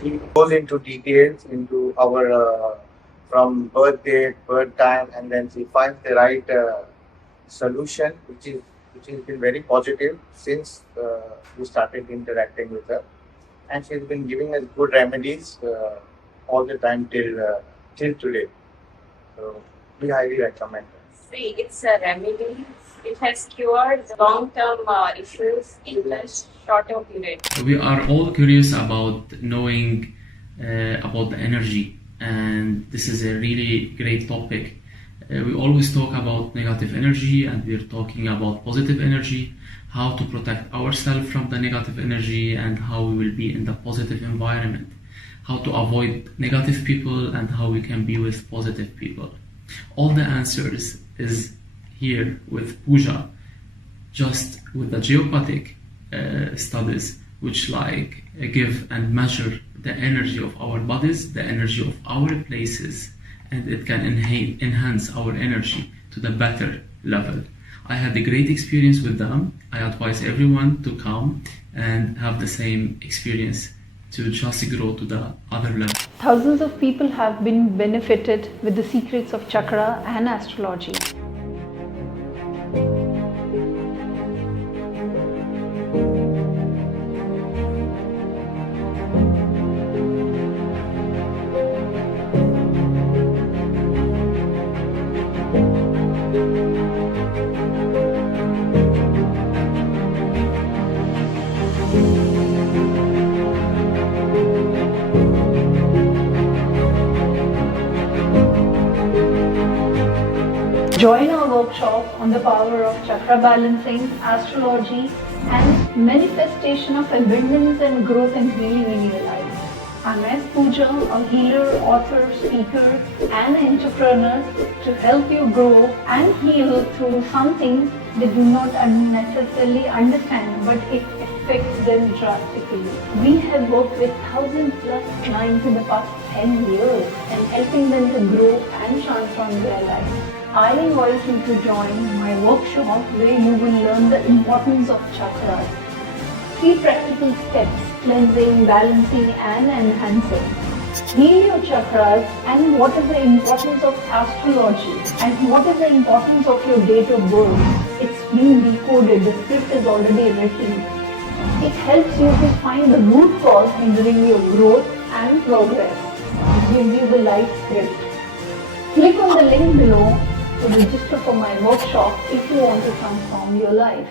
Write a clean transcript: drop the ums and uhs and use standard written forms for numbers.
she goes into details into our from birth date, birth time, and then she finds the right solution, which has been very positive since we started interacting with her, and she's been giving us good remedies all the time till today. So we highly recommend it. See, it's a remedy. It has cured long-term issues in a shorter period. We are all curious about knowing about the energy, and this is a really great topic. We always talk about negative energy, and we're talking about positive energy, how to protect ourselves from the negative energy, and how we will be in the positive environment, how to avoid negative people, and how we can be with positive people. All the answers is here with puja, just with the geopathic studies, which give and measure the energy of our bodies, the energy of our places, and it can enhance our energy to the better level. I had a great experience with them. I advise everyone to come and have the same experience to just grow to the other level. Thousands of people have been benefited with the secrets of chakra and astrology. Join our workshop on the power of chakra balancing, astrology, and manifestation of abundance and growth and healing in your life. I'm S. Pooja, a healer, author, speaker, and entrepreneur to help you grow and heal through something they do not necessarily understand, but it affects them drastically. We have worked with 1,000+ clients in the past 10 years and helping them to grow and transform their lives. I invite you to join my workshop where you will learn the importance of chakras, 3 practical steps: cleansing, balancing, and enhancing. Heal your chakras, and what is the importance of astrology, and what is the importance of your date of birth. It's been decoded, the script is already written. It helps you to find the root cause hindering your growth and progress. It gives you the life script. Click on the link below to register for my workshop if you want to transform your life.